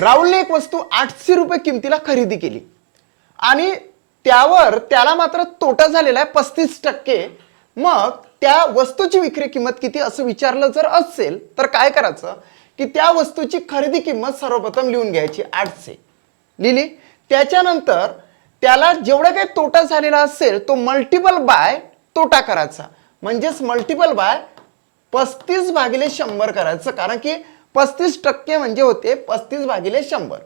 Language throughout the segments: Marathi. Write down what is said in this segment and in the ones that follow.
राहुलने एक वस्तू 800 रुपये किमतीला खरेदी केली आणि त्यावर त्याला मात्र तोटा झालेला आहे 35%. मग त्या वस्तूची विक्री किंमत किती असं विचारलं जर असेल तर काय करायचं की त्या वस्तूची खरेदी किंमत सर्वप्रथम लिहून घ्यायची 800 लिहिली. त्याच्यानंतर त्याला जेवढा काही तोटा झालेला असेल तो मल्टिपल बाय तोटा करायचा, म्हणजेच मल्टिपल बाय 35/100 करायचं, कारण की 35% म्हणजे होते 35/100.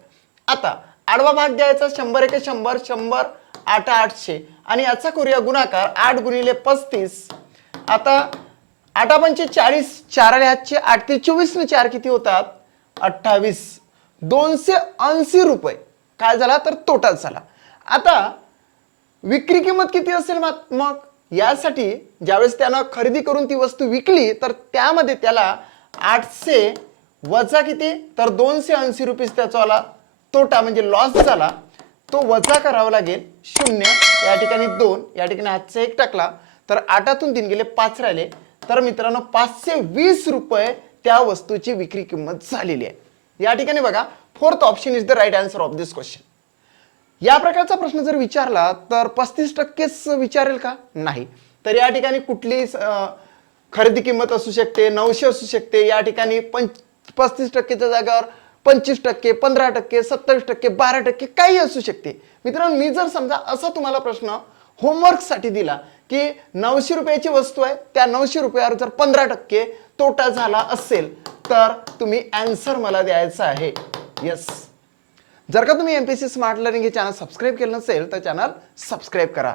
आता आडवा भाग द्यायचा 100 × 100 100 8 800 आणि याचा करूया गुणाकार 8 × 35. आता 8 पंचे 40, 4 आले हातचे 8 ते 24 ने 4 किती होतात 28. 280 रुपये काय झाला तर तोटाच झाला. आता विक्री किंमत किती असेल मग यासाठी ज्यावेळेस त्यानं खरेदी करून ती वस्तू विकली तर त्यामध्ये त्याला 800 वजा किती तर 280 रुपये त्याचा तोटा म्हणजे लॉस झाला, तो वजा करावा लागेल. 0 या ठिकाणी 2 या ठिकाणी हातचा 1 टाकला तर 8तून 3 गेले 5 राहिले. तर मित्रांनो 520 रुपये त्या वस्तूची विक्री किंमत झालेली आहे. या ठिकाणी बघा fourth option is the right answer of this question. या प्रकारचा प्रश्न जर विचारला तर 35%च विचारेल का नाही, तर या ठिकाणी कुठली खरेदी किंमत असू शकते 900 असू शकते, या ठिकाणी 35%च्या जागावर 25%, 15%, 27%, 12% काही असू शकते. मित्रांनो मी जर समजा असा तुम्हाला प्रश्न होमवर्क साठी दिला की 900 रुपयाची वस्तू आहे, त्या 900 रुपयावर जर 15% तोटा झाला असेल तर तुम्ही आन्सर मला द्यायचा आहे. यस. जर का तुम्ही एमपीएससी स्मार्ट लर्निंग हे चॅनल सबस्क्राईब केलं नसेल तर चॅनल सबस्क्राईब करा.